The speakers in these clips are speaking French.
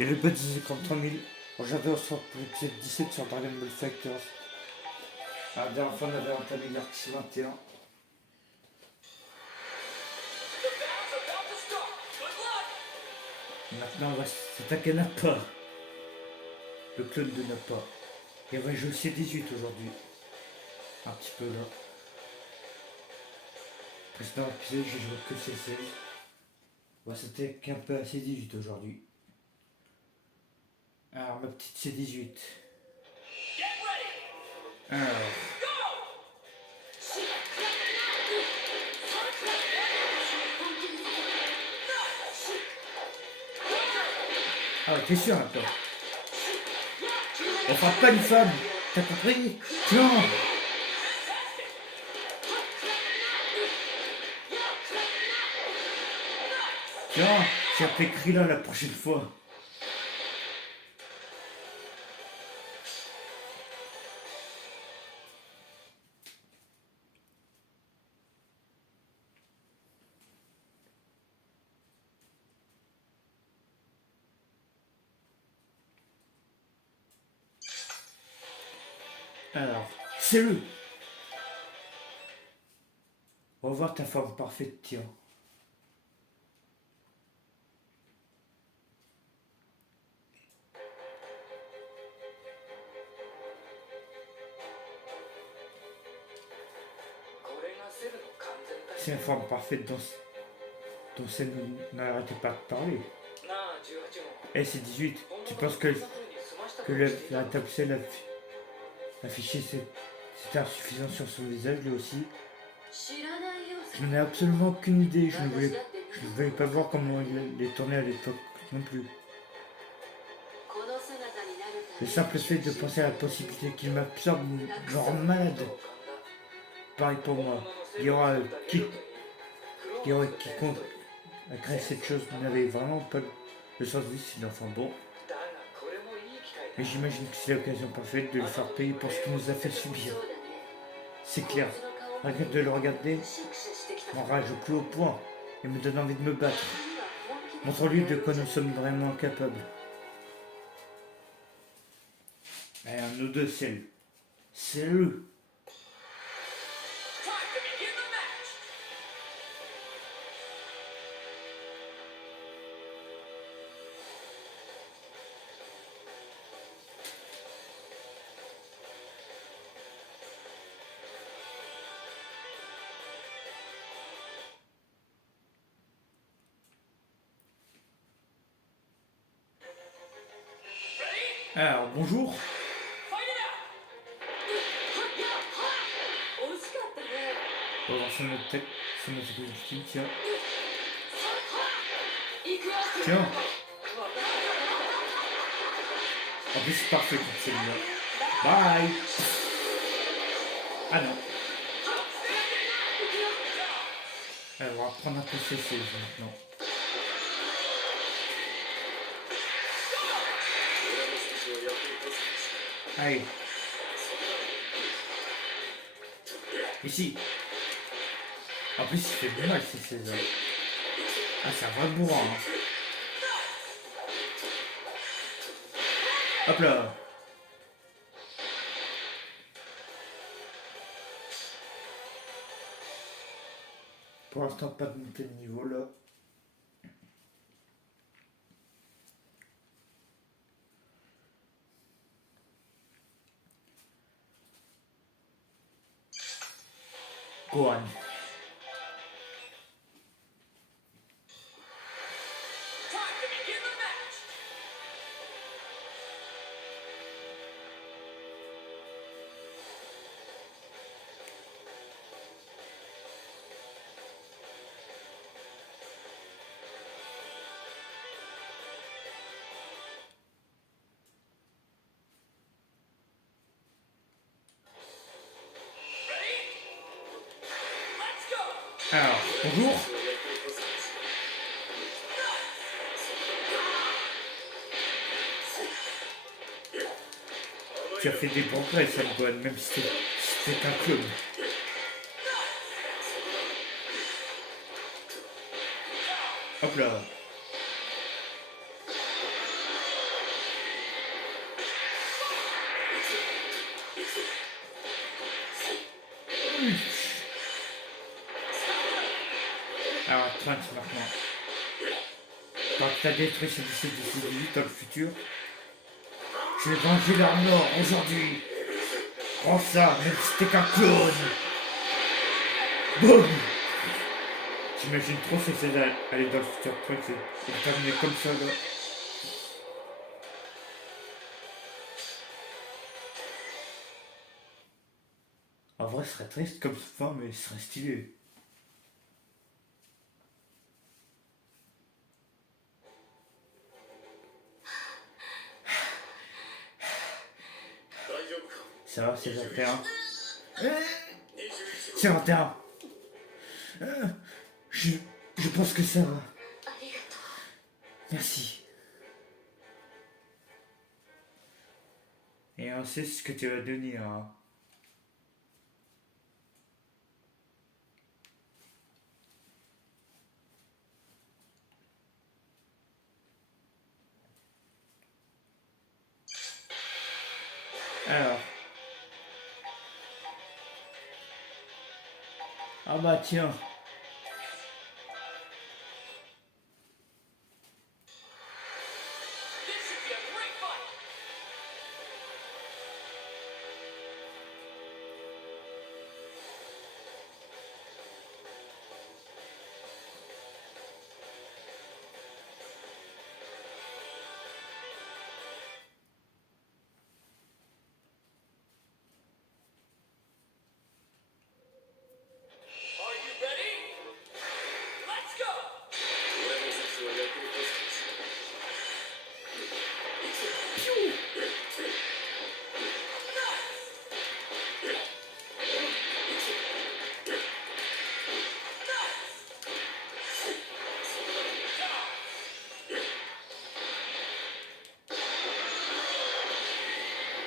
Et le buzz des 53 000. Aujourd'hui, on se retrouve pour l'épisode 17 sur Dragon Ball Fighters. La dernière fois, on avait entamé l'Arc 21. Maintenant, on va s'attaquer à Nappa. Le clone de Nappa. Et on va jouer au C18 aujourd'hui. Un petit peu là. Précédent épisode, j'ai joué que C16. On va s'attaquer un peu à C18 aujourd'hui. Alors, ma petite C18. Alors. Ah, t'es sûr un peu. On frappe pas une femme. T'as compris? Tiens. Tiens, j'ai appelé Krillin la prochaine fois. Alors, c'est le. On va voir ta forme parfaite, tiens. C'est une forme parfaite dont celle n'arrêtait pas de parler. Eh, c'est 18. Tu penses que la table celle affichait cette insuffisance sur son visage, lui aussi? Je n'en ai absolument aucune idée. Je ne voulais pas voir comment il les tournait à l'époque non plus. Le simple fait de penser à la possibilité qu'il m'absorbe me rend malade. Pareil pour moi. Il y aura quiconque a créé cette chose n'avait vraiment pas le sens du style. Enfin bon. Mais j'imagine que c'est l'occasion parfaite de lui faire payer pour ce qu'il nous a fait subir. C'est clair. Rien que de le regarder m'enrage au plus haut point et me donne envie de me battre. Montre-lui de quoi nous sommes vraiment capables. Et un ou deux, c'est le. Alors, bonjour. On va voir son attaque, tiens. Tiens. En plus, c'est parfait comme celui-là. Bye. Ah non. Alors, on va prendre un peu ses choses maintenant. Allez. Ici. En plus, il fait du mal, ces César. Ah, c'est un vrai bourrin. Hein. Hop là. Pour l'instant, pas de montée de niveau là. Gohan. Alors, bonjour. Tu as fait des progrès, Gohan, même si c'est un clone. Hop là. Alors, Trunks maintenant. Quand t'as détruit ces dispositifs dans le futur, je vais venger leur mort aujourd'hui. Prends ça, même si t'es qu'un clone. Boum. J'imagine trop si c'est aller dans le futur Trunks et terminer comme ça là. En vrai, ce serait triste comme fin, mais ce serait stylé. Ça va, c'est 21. C'est 21. Je pense que ça va. Merci. Et on sait ce que tu vas donner, hein. Alors. Ah bah tiens.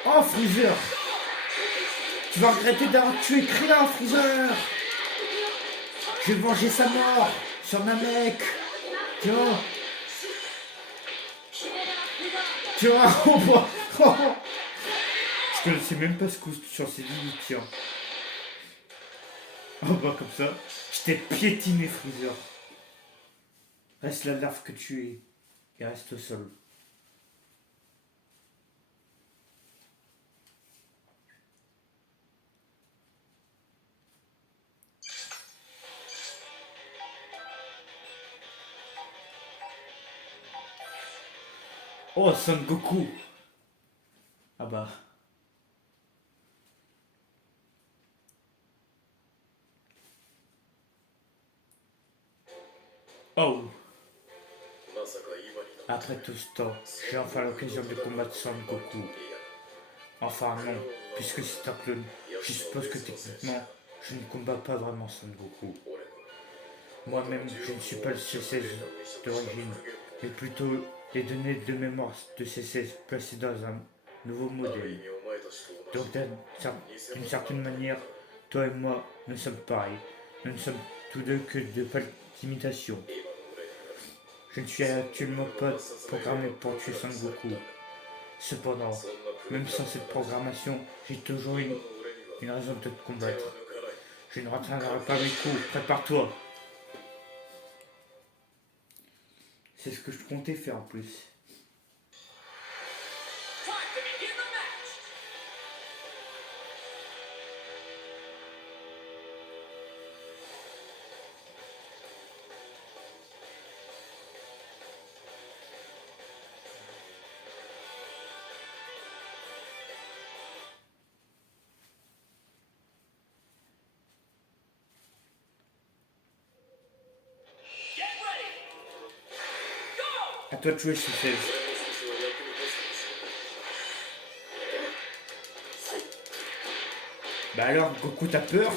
Oh Freezer, tu vas regretter d'avoir tué Krillin, Freezer. Je vais venger sa mort sur Namek. Tu vois. Tu vois, on voit. Je connaissais même pas ce coup sur ces limites, tiens. Oh bah comme ça, je t'ai piétiné Freezer. Reste la larve que tu es et reste au sol. Oh, Son Goku. Ah bah. Oh. Après tout ce temps, j'ai enfin l'occasion de combattre Son Goku. Enfin non, puisque c'est un clone. Je suppose que techniquement, je ne combats pas vraiment Son Goku. Moi-même, je ne suis pas le C16 d'origine, mais plutôt les données de mémoire de C16 placées dans un nouveau modèle. Donc d'une certaine manière, toi et moi, nous sommes pareils. Nous ne sommes tous deux que de pâles imitations. Je ne suis actuellement pas programmé pour tuer Son Goku. Cependant, même sans cette programmation, j'ai toujours une raison de te combattre. Je ne retiendrai pas mes coups, prépare-toi. C'est ce que je comptais faire en plus. À toi de jouer, C16. Bah alors, Goku, t'as peur?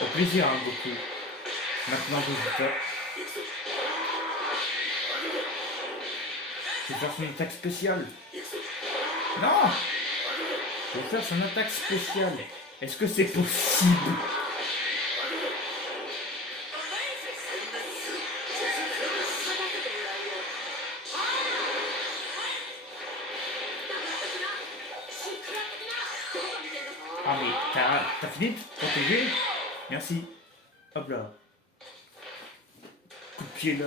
Au plaisir, hein, Goku. Maintenant, résultat. Je vais faire son attaque spéciale. Non! Je vais faire son attaque spéciale. Est-ce que c'est possible? T'as fini de protéger? Merci. Hop là. Coup de pied là.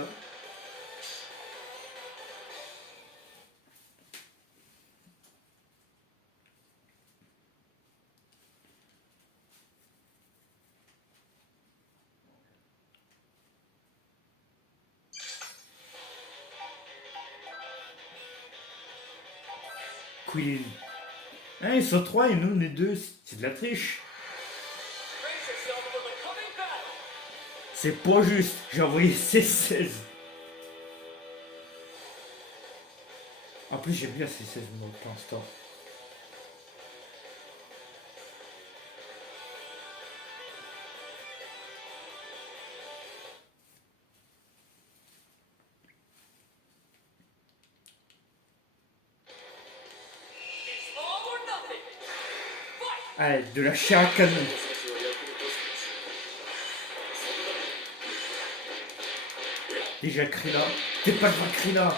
Queen. Hein, ils sont 3 et nous on est 2. C'est de la triche. C'est pas juste. J'ai envoyé C16. En plus j'aime bien C16 moi pour l'instant. Allez, de la chair à canon. Déjà Krilla. T'es pas devant Krilla.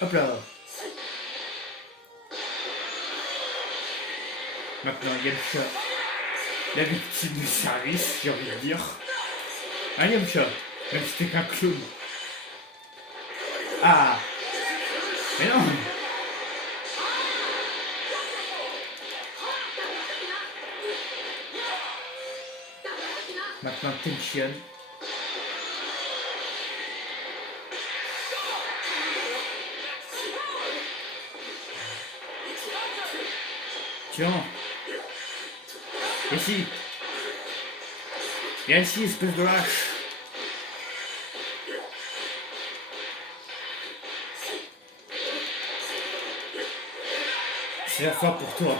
Hop là. Maintenant Yamcha. La victime du service, j'ai envie de dire. Un Yamcha. Même si t'es qu'un clown. Ah. Mais non. Maintenant Tenchion. Tiens. Ici. Viens ici, espèce de lâche. C'est la fin pour toi.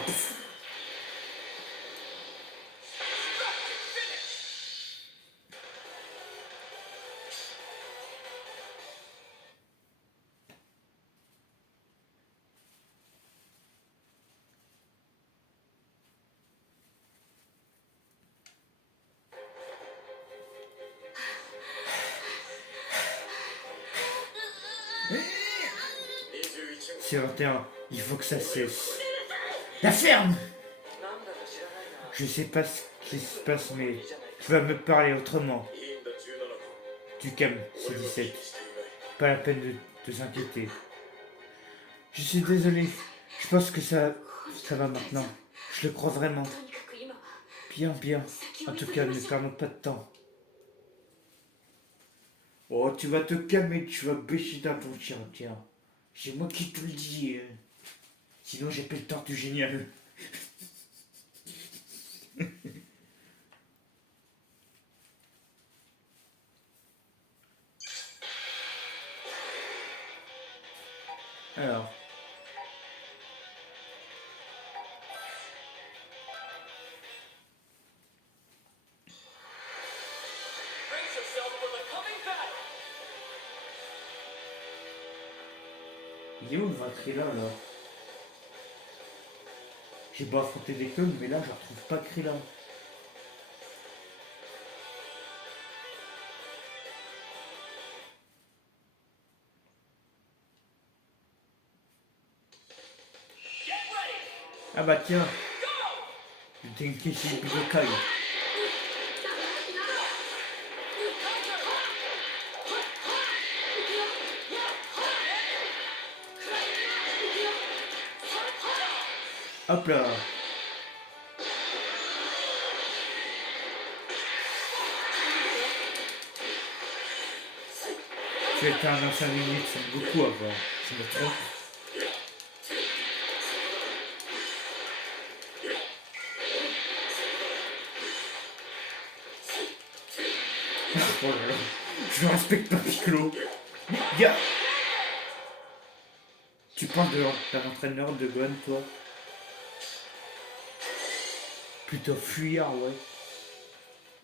C'est 21. Il faut que ça cesse. La ferme. Je sais pas ce qui se passe, mais tu vas me parler autrement. Tu calmes, c'est 17. Pas la peine de s'inquiéter. Je suis désolé. Je pense que ça va maintenant. Je le crois vraiment. Bien, bien. En tout cas, ne perdons pas de temps. Oh, tu vas te calmer, tu vas bêcher dans ton chien, tiens. C'est moi qui te le dis. Sinon, j'appelle Tortue Génial. Alors. Il est où le Krilla là? J'ai pas affronté des clones, mais là je retrouve pas Krilla. Ah bah tiens, le Tenkichi Budokai. Hop là. Tu étais un ancien minute, c'est beaucoup avant. Je me trompe. Oh là là. Je ne respecte pas Piccolo. Gars. Tu parles d'un entraîneur de Gohan, toi? Plutôt fuyard, ouais.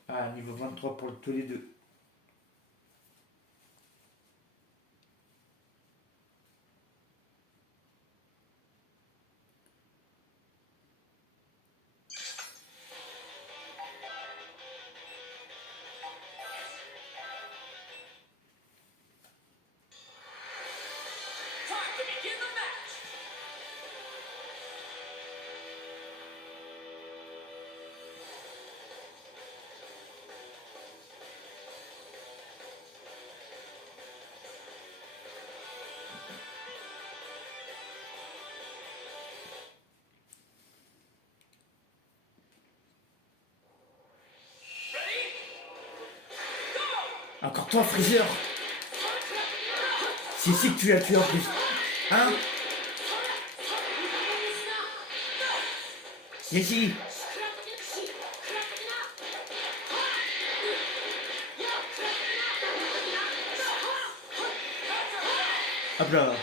Ah, niveau 23 pour tous les deux. Encore toi, Freezer. C'est ici que tu l'as tué en plus. Hein? C'est ici. Hop là.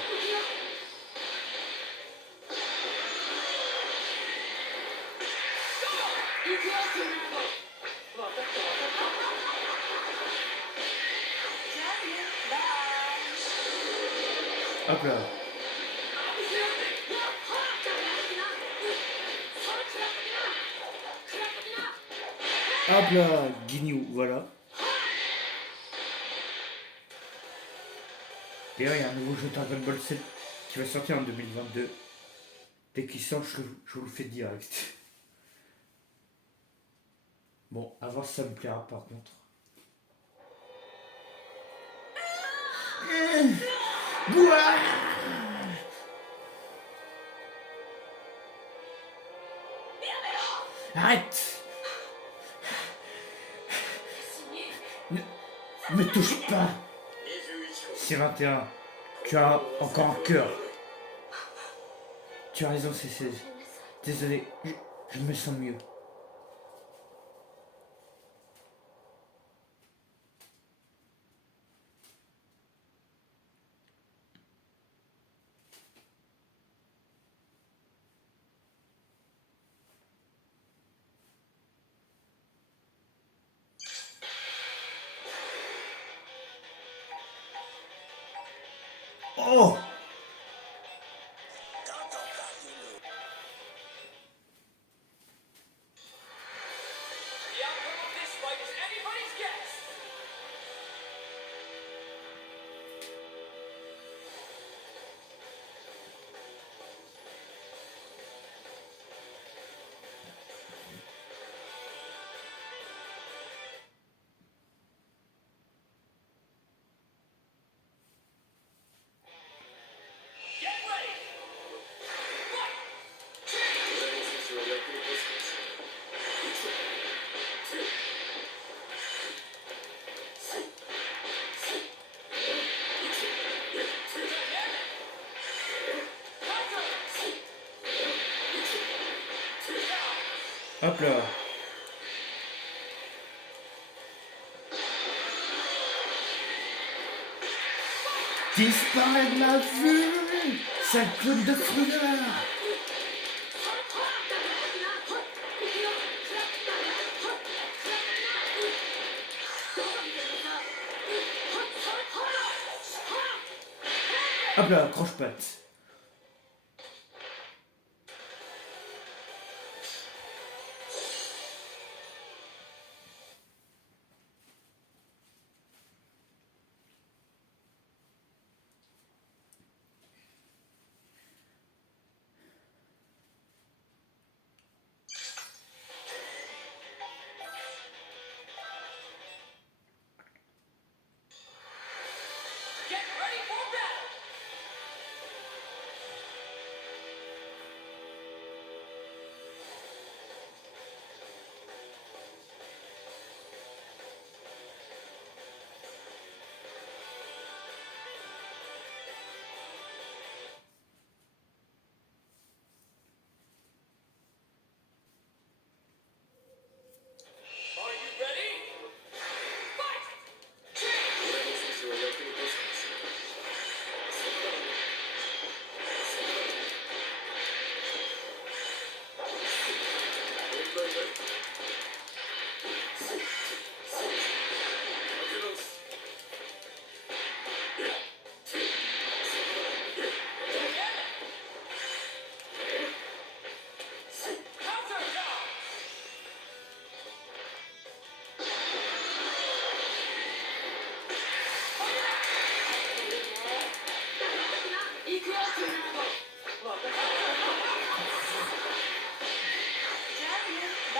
Hop là. Hop là, Guignou, voilà. D'ailleurs, il y a un nouveau jeu Dragon Ball Z qui va sortir en 2022. Dès qu'il sort, je vous le fais direct. Bon, avant ça me plaira par contre. Arrête! Ne me touche pas! C'est 21. Tu as encore un cœur. Tu as raison, c'est 16. Désolé, je me sens mieux. Oh! Hop là. Disparaît de ma vue, sale clown de Freezer. Hop là, croche-patte.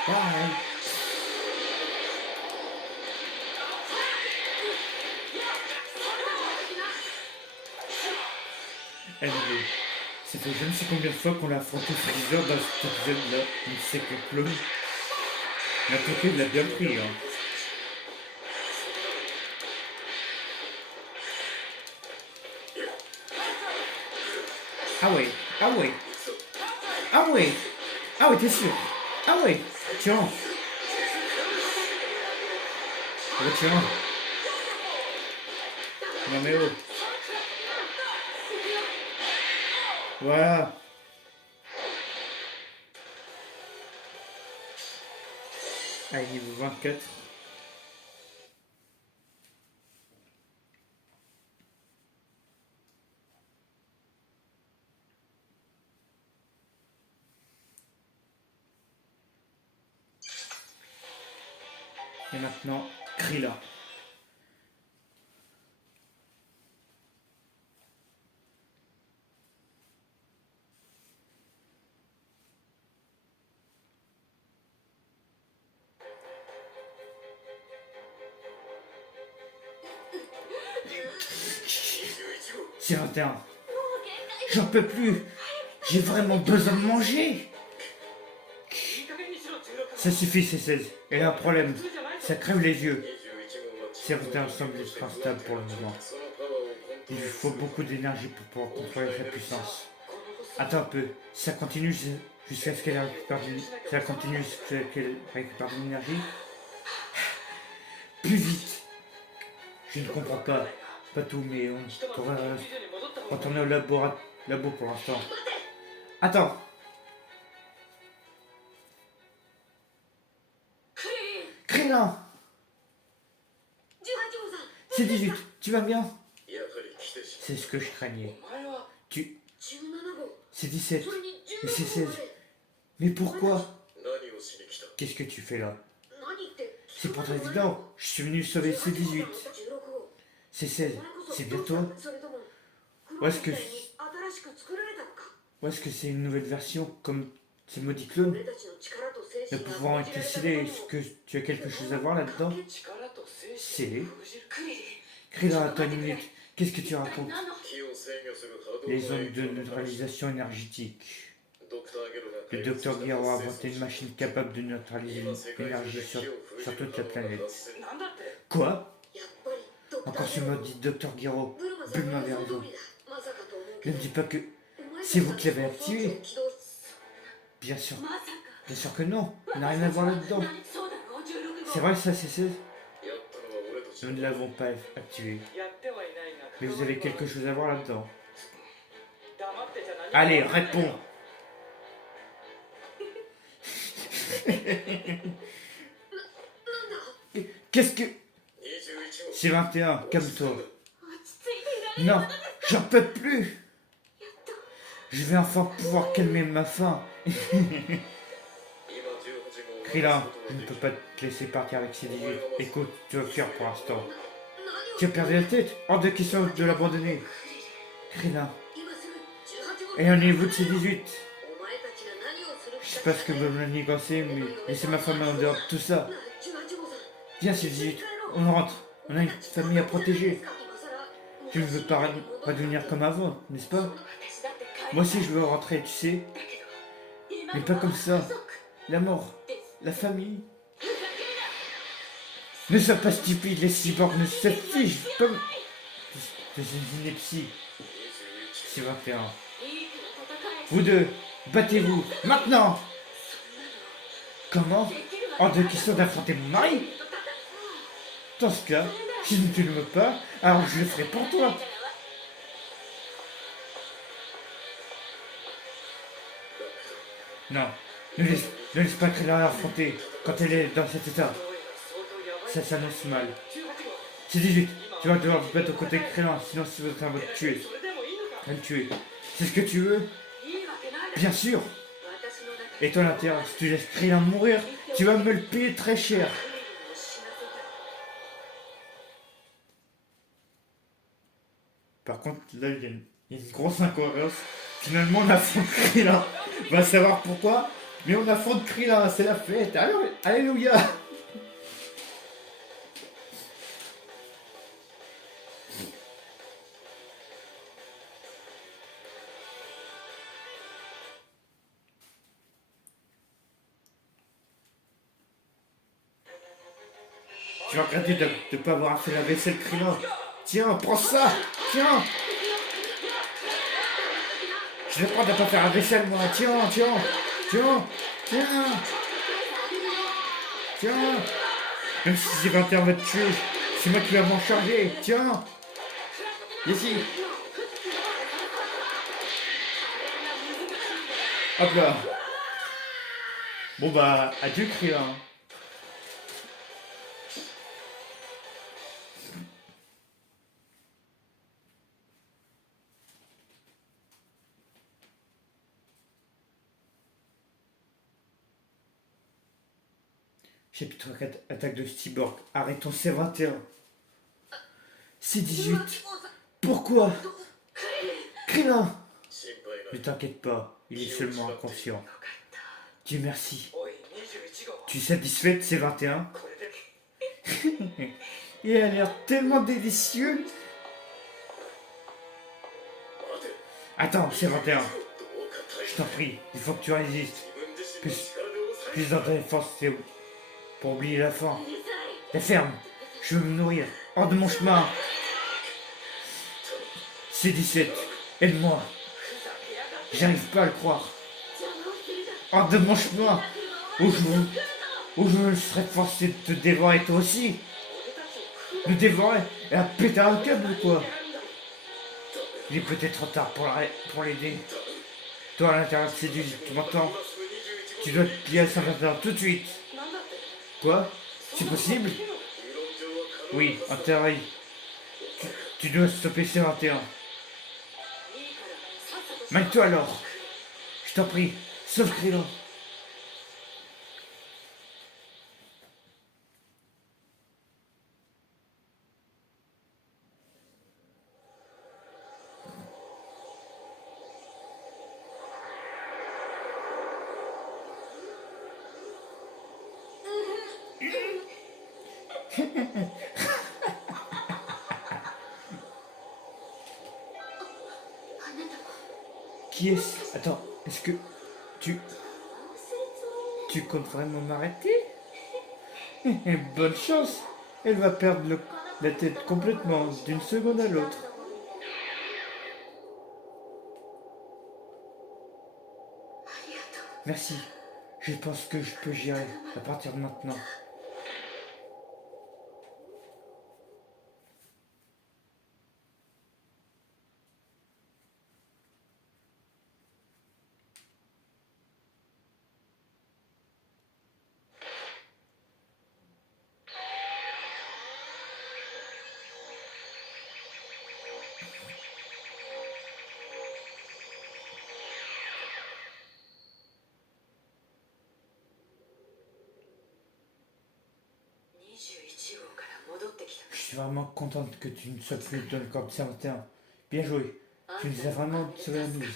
Bye. Anyway, ça fait je ne sais combien de fois qu'on a affronté Freezer dans cet épisode-là. Il sait que clone. La côté, il l'a bien pris, hein. Ah ouais, ah ouais, ah ouais, ah ouais, t'es sûr? Ah ouais, tiens, ah bah tiens, non mais oh, voilà. Allez, niveau 24. Et maintenant, Krilla. C'est 21. J'en peux plus. J'ai vraiment besoin de manger. Ça suffit, c'est 16. Elle a un problème. Ça crève les yeux. C'est 21 semble être instable pour le moment. Il lui faut beaucoup d'énergie pour pouvoir contrôler sa puissance. Attends un peu. Si ça continue jusqu'à ce qu'elle récupère de l'énergie. Plus vite. Je ne comprends pas. Pas tout, mais on pourrait retourner au labo pour l'instant. Attends. Krillin. C'est 18. Tu vas bien? C'est ce que je craignais. C'est 17. Et c'est 16. Mais pourquoi? Qu'est-ce que tu fais là? C'est pourtant évident. Je suis venu sauver C18. C'est 16. C'est bien toi? Ou est-ce que c'est une nouvelle version comme ces maudits clones? Le pouvoir est stylé. Est-ce que tu as quelque chose à voir là-dedans? C'est Krillin, attends une minute. Qu'est-ce que tu racontes? Les ondes de neutralisation énergétique. Le docteur Gero a inventé une machine capable de neutraliser l'énergie sur toute la planète. Quoi? Encore ce maudit docteur Gero. Bulma avait raison. Ne me dis pas que c'est vous qui l'avez activé. Bien sûr. Bien sûr que non. Il n'a rien à voir là-dedans. C'est vrai ça, c'est 16? Nous ne l'avons pas activé. Mais vous avez quelque chose à voir là-dedans. Allez, réponds. Qu'est-ce que... C'est 21, calme-toi. Non, j'en peux plus. Je vais enfin pouvoir calmer ma faim. Krillin, je ne peux pas te laisser partir avec ces 18. Écoute, tu vas fuir pour l'instant. Tu as perdu la tête? Hors de question de l'abandonner. Krillin. Et au niveau de ces 18. Je sais pas ce que veut me négocier, mais laissez ma femme en dehors de tout ça. Viens, ces 18. On rentre. On a une famille à protéger. Tu ne veux pas redevenir comme avant, n'est-ce pas? Moi aussi je veux rentrer, tu sais. Mais pas comme ça. La mort. La famille. Ne sois pas stupide, les cyborgs ne se fichent pas de une ineptie. C'est 21. Vous deux, battez-vous, maintenant! Comment? Hors de question d'affronter mon mari? Dans ce cas, si tu ne le veux pas, alors je le ferai pour toi. Non, ne laisse pas Krillin l'affronter quand elle est dans cet état. Ça s'annonce mal. C'est 18. Tu vas devoir te battre aux côtés de Krillin, sinon tu vas te tuer. Elle tuer. C'est ce que tu veux? Bien sûr. Et toi l'intérieur, si tu laisses Krillin mourir, tu vas me le payer très cher. Par contre, là, il y a une grosse incohérence. Finalement, on affronte Krillin. On va savoir pourquoi, mais on affronte Krillin, c'est la fête. Alléluia. Tu vas regretter de ne pas avoir fait la vaisselle, Krillin. Tiens, prends ça. Tiens. Je vais prendre à pas faire un vaisselle, moi. Tiens, tiens, tiens, tiens, tiens. Même si c'est 21 va te tuer, c'est moi qui vais m'en charger. Tiens. Ici. Hop là. Bon bah, adieu Krillin. Chapitre 4, attaque de Cyborg. Arrêtons C21. C18. Pourquoi Krillin. Ne t'inquiète pas, il est seulement inconscient. Dieu merci. Tu es satisfaite, C21? Il a l'air tellement délicieux. Attends, C21. Je t'en prie, il faut que tu résistes. Plus dans tes forces, c'est pour oublier la faim. La ferme, je veux me nourrir. Hors de mon chemin. C17, aide-moi. J'arrive pas à le croire. Hors de mon chemin. Où je serais forcé de te dévorer toi aussi. Me dévorer et à péter un câble ou quoi? Il est peut-être trop tard pour l'aider. Toi à l'intérieur de C18, tu m'entends? Tu dois te plier à 51 tout de suite. Quoi? C'est possible? Oui, intérêt. Tu dois stopper C21. Mets-toi alors. Je t'en prie, sauve Krillin. Qui est-ce? Attends, est-ce que tu comptes vraiment m'arrêter? Bonne chance. Elle va perdre la tête complètement d'une seconde à l'autre. Merci. Je pense que je peux gérer à partir de maintenant. Je suis vraiment contente que tu ne sois plus dans le corps de 51. Bien joué. Tu nous as vraiment sauvé la mise.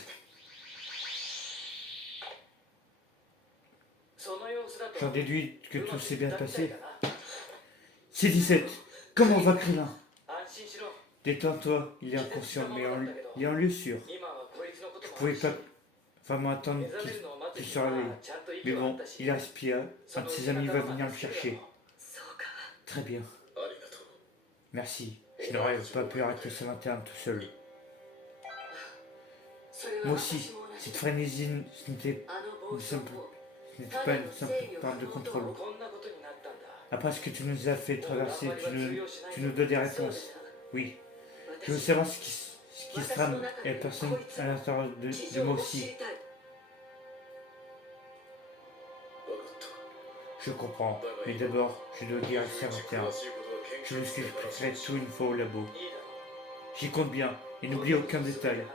J'en déduis que tout s'est bien passé. C'est 17. Comment va Krillin? Détends-toi, il est inconscient, mais il est en lieu sûr. Je pouvais pas vraiment attendre qu'il se réveille. Mais bon, il respire. Un de ses amis va venir le chercher. Très bien. Merci. Je n'aurais pas pu arrêter ce 21 tout seul. Moi aussi, cette frénésie, ce n'était pas une simple part de contrôle. Après ce que tu nous as fait traverser, tu nous donnes des réponses. Oui. Je veux savoir ce qui se trame et la personne à l'intérieur de moi aussi. Je comprends, mais d'abord, je dois dire à C21. Je vous expliquerai tout une fois au labo. J'y compte bien, et n'oublie aucun détail.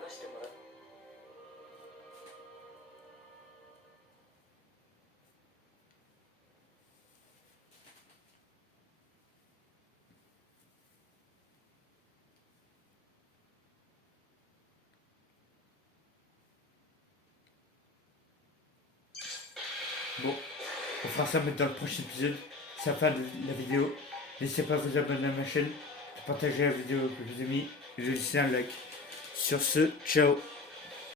Bon, on fera ça dans le prochain épisode. C'est la fin de la vidéo. N'hésitez pas à vous abonner à ma chaîne, de partager la vidéo que je vous ai mis et de laisser un like. Sur ce, ciao.